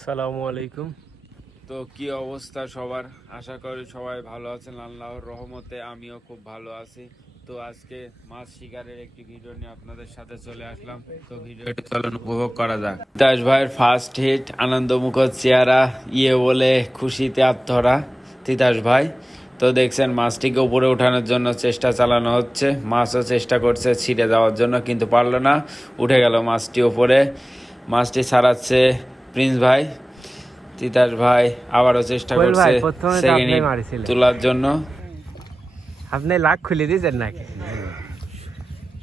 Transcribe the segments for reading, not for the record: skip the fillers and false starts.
আসসালামু আলাইকুম। তো কি অবস্থা সবার? আশা করি সবাই ভালো আছেন। আল্লাহর রহমতে আমিও খুব ভালো আছি। তো আজকে মাছ শিকারের একটি ভিডিও নিয়ে আপনাদের সাথে চলে আসলাম। তো ভিডিওটি চলুন উপভোগ করা যাক। তিতাস ভাইয়ের ফার্স্ট হিট, আনন্দমুখ চেহারা বলে খুশিতে আত্মহারা তিতাস ভাই। তো দেখছেন মাছটিকে উপরে ওঠানোর জন্য চেষ্টা চালানো হচ্ছে। মাছও চেষ্টা করছে ছিঁড়ে যাওয়ার জন্য, কিন্তু পারল না, উঠে গেল মাছটি ওপরে। মাছটি ছাড়াচ্ছে প্রিন্স ভাই। তিতাস ভাই আবারও চেষ্টা কোয়েল করছে ভাই প্রথমে তো সেকেন্ড আপনি হিট মারিছিলেন, তোলার জন্য। আপনি লাখ খুলে দিয়েছেন নাকি?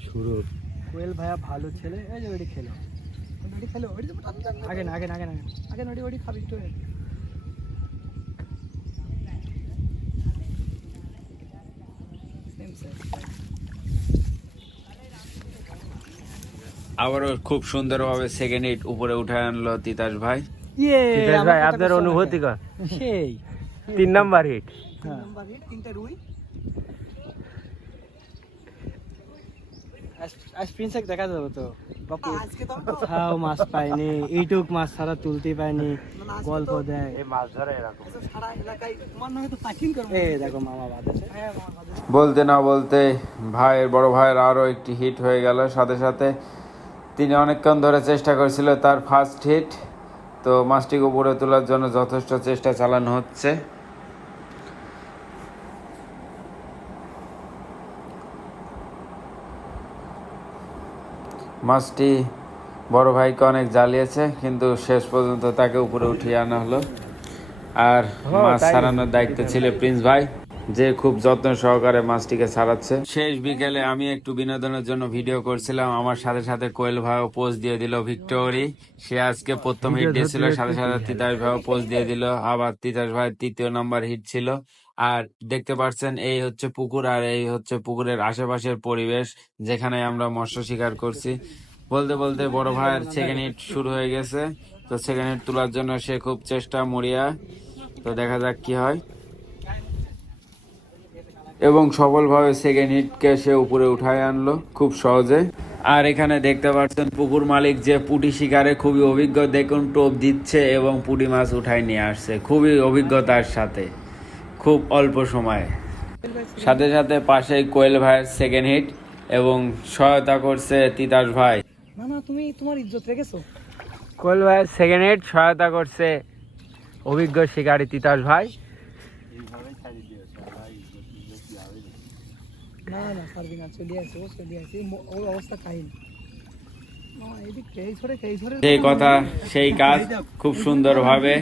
শুরু কোয়েল ভাইয়া ভালো ছেলে। এই যে ওইটি খেলো, ওইটি খেলো, ওইটি আগে না আগে না আগে না আগে না, ওইটি খাবি একটু। আবারও খুব সুন্দরভাবে সেকেন্ড হিট উপরে উঠে আনলো তিতাস ভাই। তিতাস ভাই আপনার অনুভূতি কর। সেই 3 নাম্বার হিট। 3 নাম্বার হিট, 3টা রুই। আজ প্রিন্সেক দেখা যাবে তো বাপু। আজকে তো খাও মাছ পাইনি, এইটুক মাছ ছাড়া তুলতে পাইনি, গল্প দেয় এই মাছ ধরে এরকম সারা এলাকায়। তোমার নামে তো তাকিন করব। এই দেখো মামা বাঁধেছে। হ্যাঁ মামা বাঁধেছে। বলতে না বলতে ভাইয়ের বড় ভাইয়ের আরও একটি হিট হয়ে গেল সাথে সাথে। তিনি অনেকক্ষণ ধরে চেষ্টা করছিল তার ফার্স্ট হিট। তো মাছটিকে উপরে তোলার জন্য যথেষ্ট চেষ্টা চালানো হচ্ছে। মাছটি বড় ভাইকে অনেক জ্বালিয়েছে, কিন্তু শেষ পর্যন্ত তাকে উপরে উঠিয়ে আনা হলো। আর মাছ ছাড়ানোর দায়িত্ব ছিল প্রিন্স ভাই, যে খুব যত্ন সহকারে মাছটিকে ছাড়াচ্ছে। শেষ বিকেলে আমি একটু বিনোদনের জন্য ভিডিও করছিলাম, আমার সাথে সাথে কোয়েল ভাইও পোজ দিয়ে দিল ভিক্টোরি। সে আজকে প্রথম হিট দিয়েছিল, সাথে সাথে তিতাস ভাইও পোজ দিয়ে দিল। আবার তিতাস ভাই 3য় নাম্বার হিট ছিল। আর দেখতে পাচ্ছেন এই হচ্ছে পুকুর, আর এই হচ্ছে পুকুরের আশেপাশের পরিবেশ যেখানে আমরা মৎস্য শিকার করছি। বলতে বলতে বড় ভাইয়ের সেকেন্ড হিট শুরু হয়ে গেছে। তো সেকেন্ড হিট তোলার জন্য সে খুব চেষ্টা মরিয়া। তো দেখা যাক কি হয়। এবং সফলভাবে সেকেন্ড হিটকে সে উপরে উঠায় আনলো খুব সহজে। আর এখানে দেখতে পাচ্ছেন পুকুর মালিক যে পুঁটি শিকারে খুবই অভিজ্ঞ, দেখুন টোপ দিচ্ছে এবং পুঁটি মাছ উঠায় নিয়ে আসছে খুবই অভিজ্ঞতার সাথে, খুব অল্প সময়ে। সাথে সাথে পাশেই কোয়েল ভাইয়ের সেকেন্ড হিট এবং সহায়তা করছে তিতাস ভাই। না না, তুমি তোমার ইজ্জত রেখেছো। কোয়েল ভাই সেকেন্ড হিট সহায়তা করছে অভিজ্ঞ শিকারী তিতাস ভাই। না না পারবি না, চলে আসে, ও চলে আসে, ওর অবস্থা কাহিনী। সেই কথা সেই কাজ, খুব সুন্দরভাবে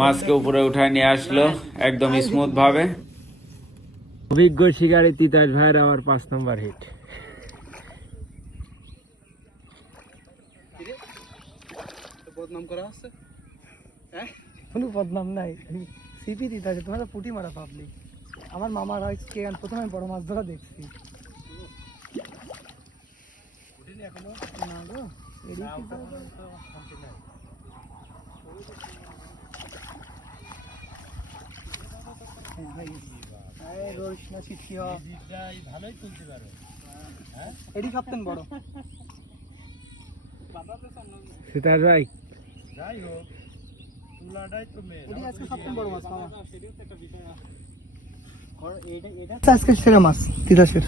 মাছকে উপরে উঠায় নিয়ে আসলো একদম স্মুথ ভাবে। অভিজ্ঞ শিকারী তিতাস ভাইয়ের আবার 5 নাম্বার হিট। বদনাম করা হচ্ছে? হ্যাঁ, কোনো বদনাম নাই। সিপি দিতে আছে, তোমরা পুঁটি মারা পাবলিক। আমার মামার হয় কে প্রথমে আমি বড় মাছ ধরা দেখছি। না গো, এডি খাপতেন বড় তিতাস ভাই আজকে সেরা মাছ তিতাসের,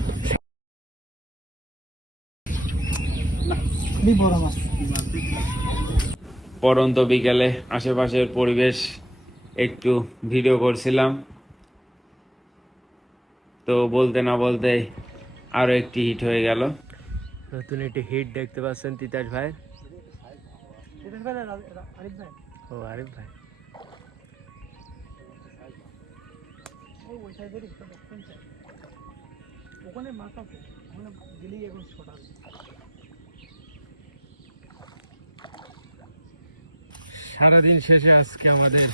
খুবই বড় মাছ। পরন্ত বিকেলে আশেপাশের পরিবেশ একটু ভিডিও করছিলাম। তো বলতে না বলতে আরো একটি হিট হয়ে গেল। নতুন একটি হিট দেখতে পাচ্ছেন তিতাস ভাই। ও আরিফ ভাই ওখানে মাছ আছে, ওখানে গেলেই এখন ছোটা। সারাদিন শেষে আজকে আমাদের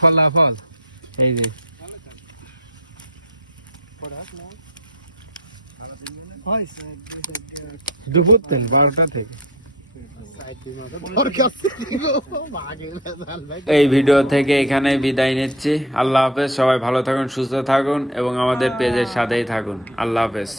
ফলাফল এই যে দুপুর 12টা থেকে। এই ভিডিও থেকে এখানে বিদায় নিচ্ছি। আল্লাহ হাফেজ, সবাই ভালো থাকুন, সুস্থ থাকুন এবং আমাদের পেজের সাথেই থাকুন। আল্লাহ হাফেজ।